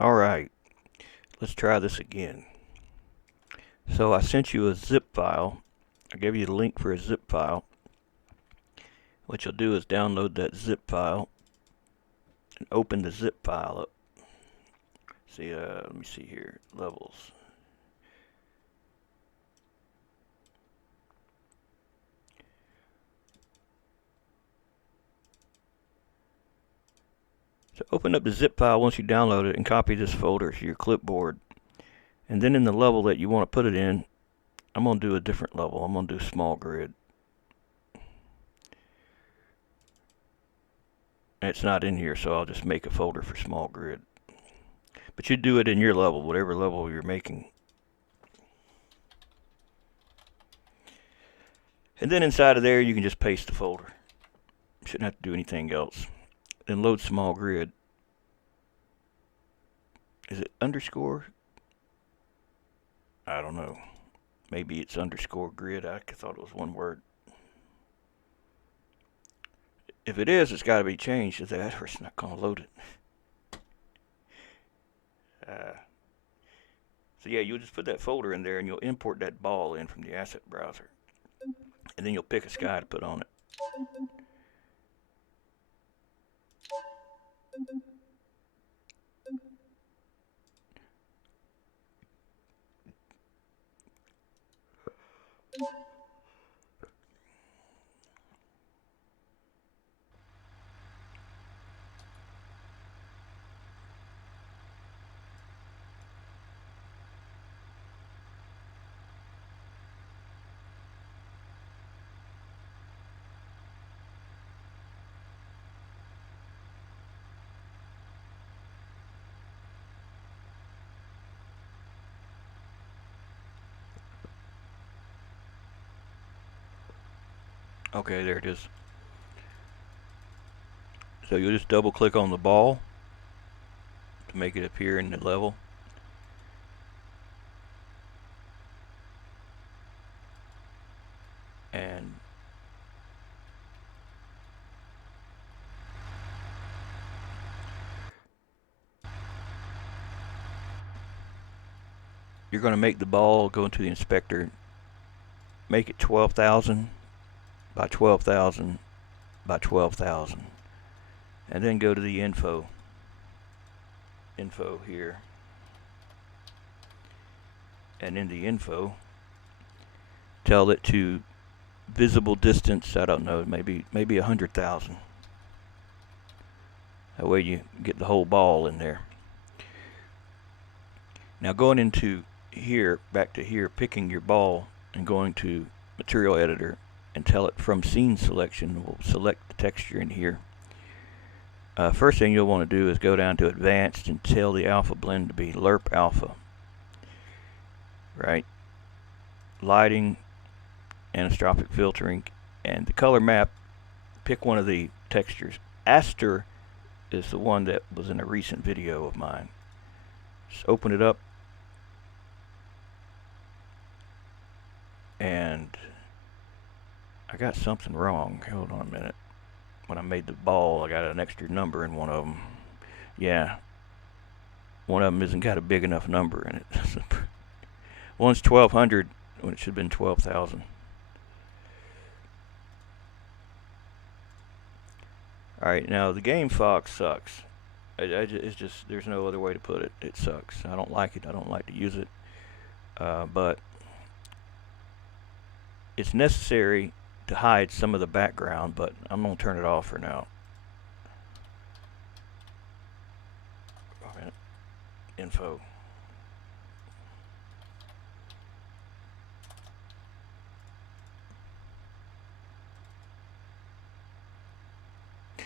Alright, let's try this again. So I sent you a zip file. I gave you the link for a zip file. What you'll do is download that zip file and open the zip file up. See, let me see here, levels. So open up the zip file once you download it and copy this folder to your clipboard. And then in the level that you want to put it in, I'm going to do a different level. I'm going to do small grid. And it's not in here, so I'll just make a folder for small grid. But you do it in your level, whatever level you're making. And then inside of there, you can just paste the folder. Shouldn't have to do anything else. Then load small grid. Is it underscore? I don't know. Maybe it's underscore grid. I thought it was one word. If it is, it's got to be changed to that or it's not going to load it. So yeah, you'll just put that folder in there and you'll import that ball in from the asset browser. And then you'll pick a sky to put on it. Okay, there it is. So you'll just double click on the ball to make it appear in the level. And you're going to make the ball go into the inspector, make it 12,000 by 12,000 by 12,000, and then go to the info here, and in the info tell it to visible distance, I don't know, maybe 100,000. That way you get the whole ball in there. Now going into here, back to here, picking your ball and going to material editor and tell it from scene selection, we'll select the texture in here. First thing you'll want to do is go down to advanced and tell the alpha blend to be lerp alpha. Right? Lighting, anisotropic filtering, and the color map, pick one of the textures. Aster is the one that was in a recent video of mine. Just open it up and I got something wrong. Hold on a minute. When I made the ball, I got an extra number in one of them. Yeah. One of them isn't got a big enough number in it. One's 1200 when it should have been 12,000. Alright, now the game fog sucks. It's just, there's no other way to put it. It sucks. I don't like it. I don't like to use it. But it's necessary to hide some of the background, but I'm going to turn it off for now. Info.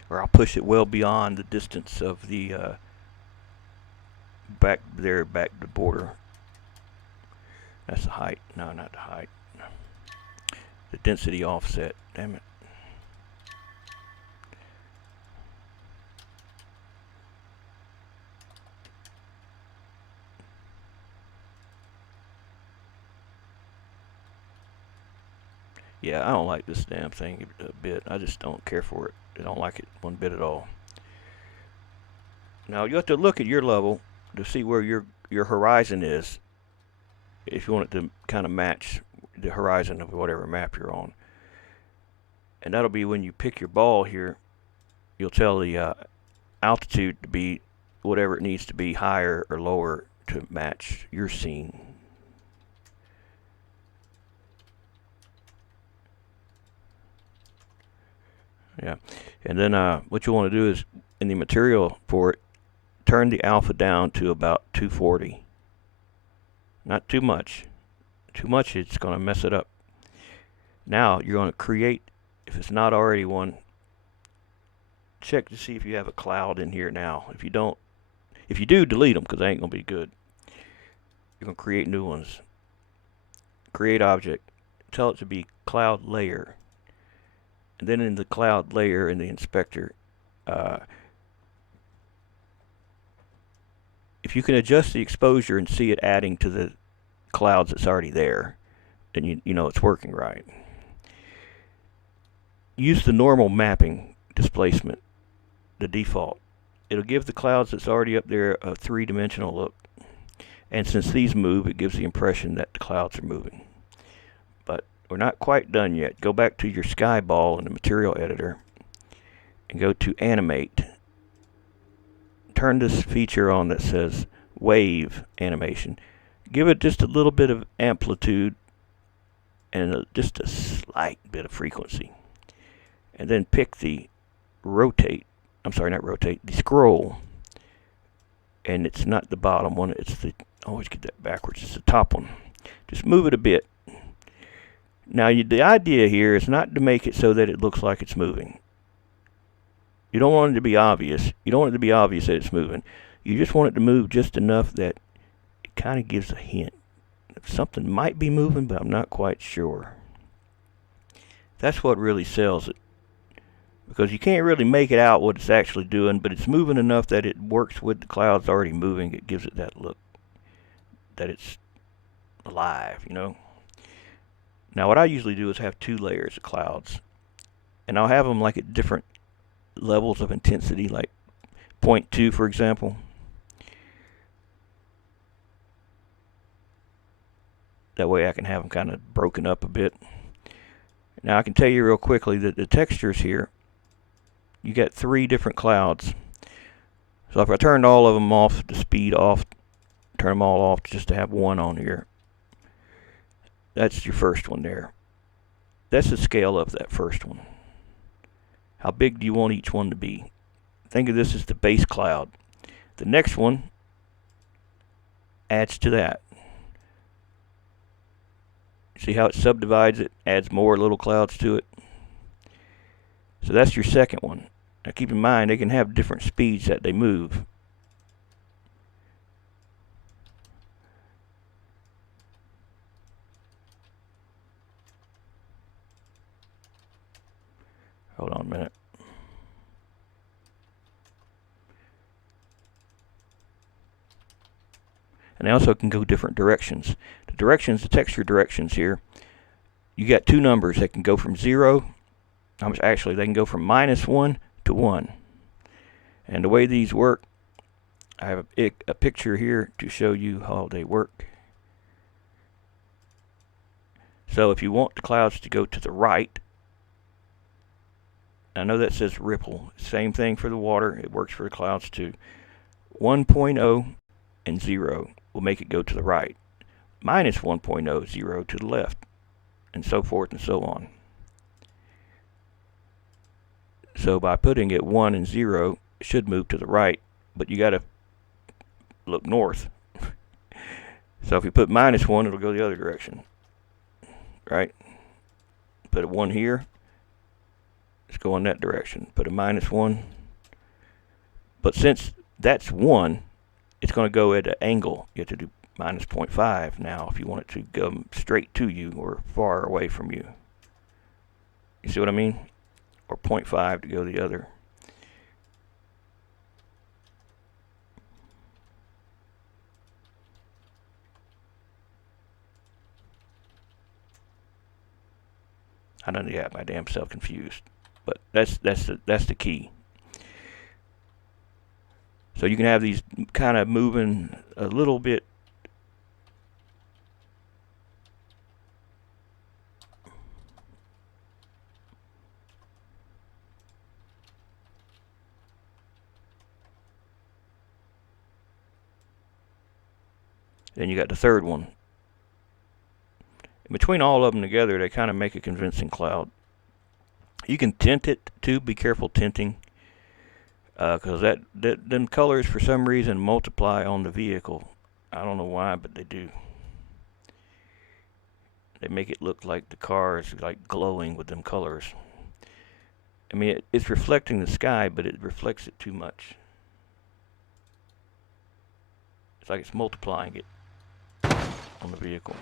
Or I'll push it well beyond the distance of the back to the border. That's the height. No, not the height. The density offset. Damn it. Yeah, I don't like this damn thing a bit. I just don't care for it. I don't like it one bit at all. Now you have to look at your level to see where your horizon is, if you want it to kind of match the horizon of whatever map you're on. And that'll be when you pick your ball here, you'll tell the altitude to be whatever it needs to be, higher or lower to match your scene. Yeah, and then what you want to do is, in the material for it, turn the alpha down to about 240. Not too much. Too much, it's going to mess it up. Now you're going to create, if it's not already one, check to see if you have a cloud in here now. If you don't, if you do, delete them, because they ain't going to be good. You're going to create new ones. Create object. Tell it to be cloud layer. And then in the cloud layer in the inspector, if you can adjust the exposure and see it adding to the clouds that's already there, then you know it's working right. Use the normal mapping displacement, the default. It'll give the clouds that's already up there a three-dimensional look. And since these move, it gives the impression that the clouds are moving. But we're not quite done yet. Go back to your SkyBall in the material editor and go to animate. Turn this feature on that says wave animation. Give it just a little bit of amplitude and just a slight bit of frequency. And then pick the rotate. I'm sorry, not rotate, the scroll. And it's not the bottom one, it's the, I always get that backwards, it's the top one. Just move it a bit. Now the idea here is not to make it so that it looks like it's moving. You don't want it to be obvious. You don't want it to be obvious that it's moving. You just want it to move just enough that it kind of gives a hint. Something might be moving, but I'm not quite sure. That's what really sells it. Because you can't really make it out what it's actually doing, but it's moving enough that it works with the clouds already moving. It gives it that look, that it's alive, you know. Now what I usually do is have two layers of clouds. And I'll have them like at different levels of intensity, like 0.2 for example. That way I can have them kind of broken up a bit. Now I can tell you real quickly that the textures here, you got three different clouds. So if I turned all of them off, the speed off, turn them all off just to have one on here. That's your first one there. That's the scale of that first one. How big do you want each one to be? Think of this as the base cloud. The next one adds to that. See how it subdivides it, adds more little clouds to it? So that's your second one. Now keep in mind, they can have different speeds that they move. Hold on a minute. And they also can go different directions. The directions, the texture directions here, you got two numbers that can go from 0, actually they can go from -1 to 1. And the way these work, I have a picture here to show you how they work. So if you want the clouds to go to the right, I know that says ripple. Same thing for the water. It works for the clouds too. 1.0 and 0 will make it go to the right. -1.0, 0 to the left. And so forth and so on. So by putting it 1 and 0, it should move to the right. But you got to look north. So if you put -1, it'll go the other direction. Right? Put a 1 here. It's going that direction. Put a -1. But since that's 1, it's going to go at an angle. You have to do -0.5 now if you want it to go straight to you or far away from you. You see what I mean? Or 0.5 to go the other. I done got my damn self confused. But that's the key. So you can have these kind of moving a little bit. Then you got the third one. In between all of them together, they kind of make a convincing cloud. You can tint it too. Be careful tinting, because them colors for some reason multiply on the vehicle. I don't know why, but they do. They make it look like the car is like glowing with them colors. I mean, it's reflecting the sky, but it reflects it too much. It's like it's multiplying it on the vehicle.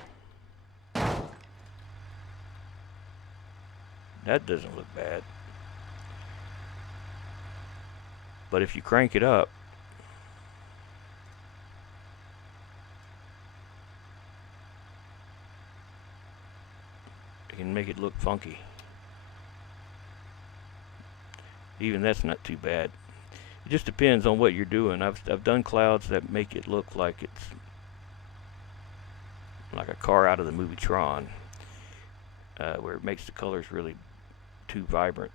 That doesn't look bad. But if you crank it up, it can make it look funky. Even that's not too bad. It just depends on what you're doing. I've done clouds that make it look like it's like a car out of the movie Tron, where it makes the colors really too vibrant.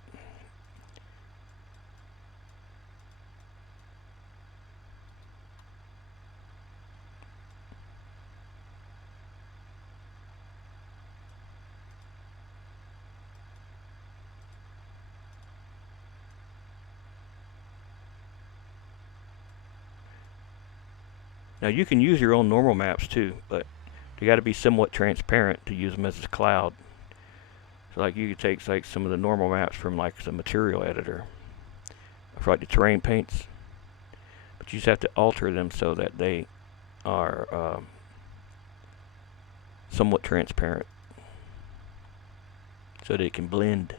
Now you can use your own normal maps too, but they got to be somewhat transparent to use them as a cloud. So like you could take like some of the normal maps from like the material editor, for like the terrain paints, but you just have to alter them so that they are somewhat transparent, so they can blend.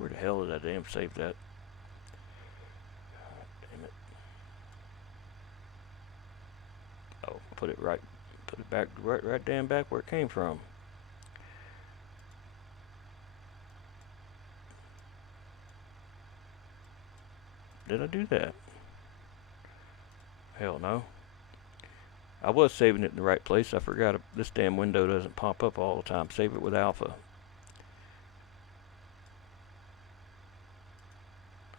Where the hell did I damn save that? Damn it. Oh, put it back, right damn back where it came from. Did I do that? Hell no. I was saving it in the right place. I forgot this damn window doesn't pop up all the time. Save it with alpha.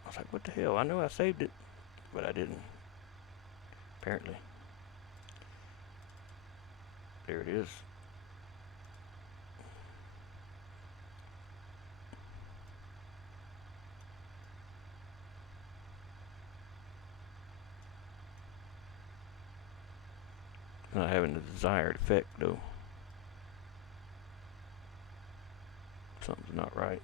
I was like, what the hell? I know I saved it, but I didn't. Apparently. There it is. Not having the desired effect though. Something's not right.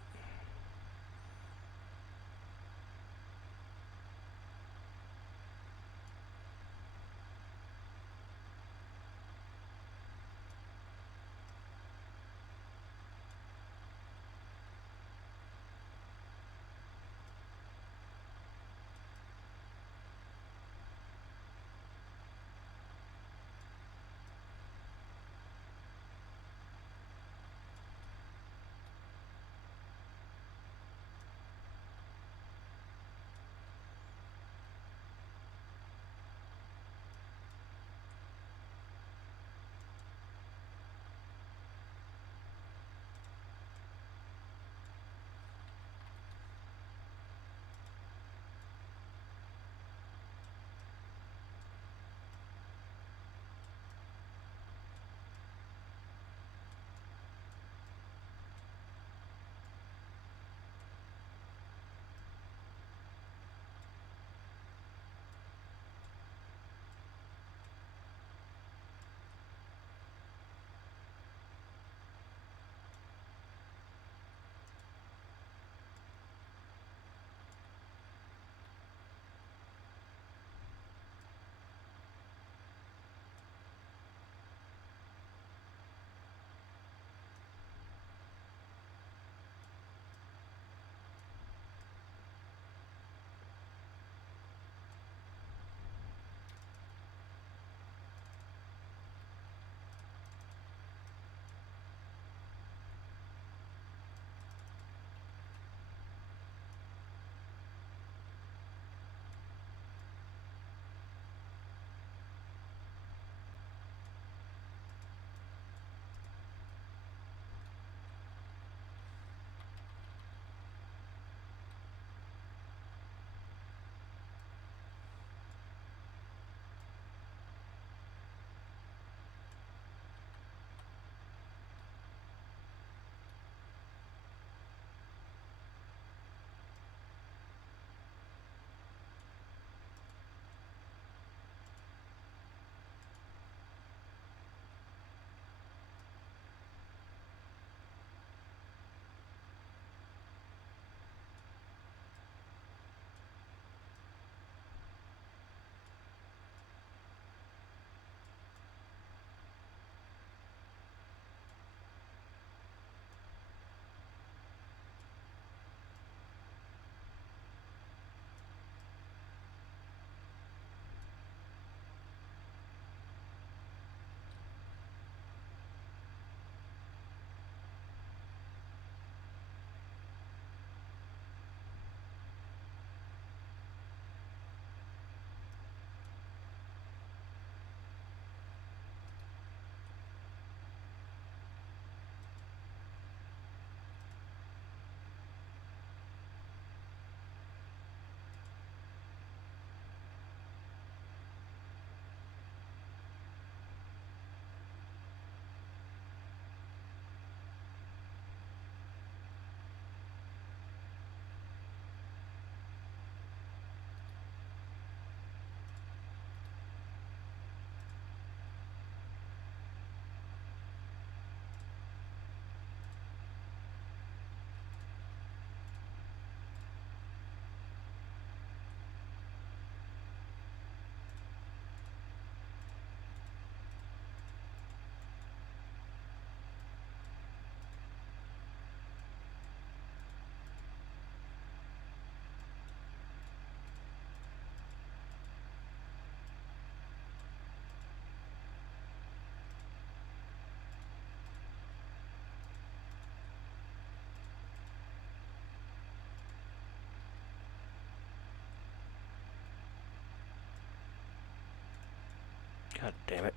God damn it.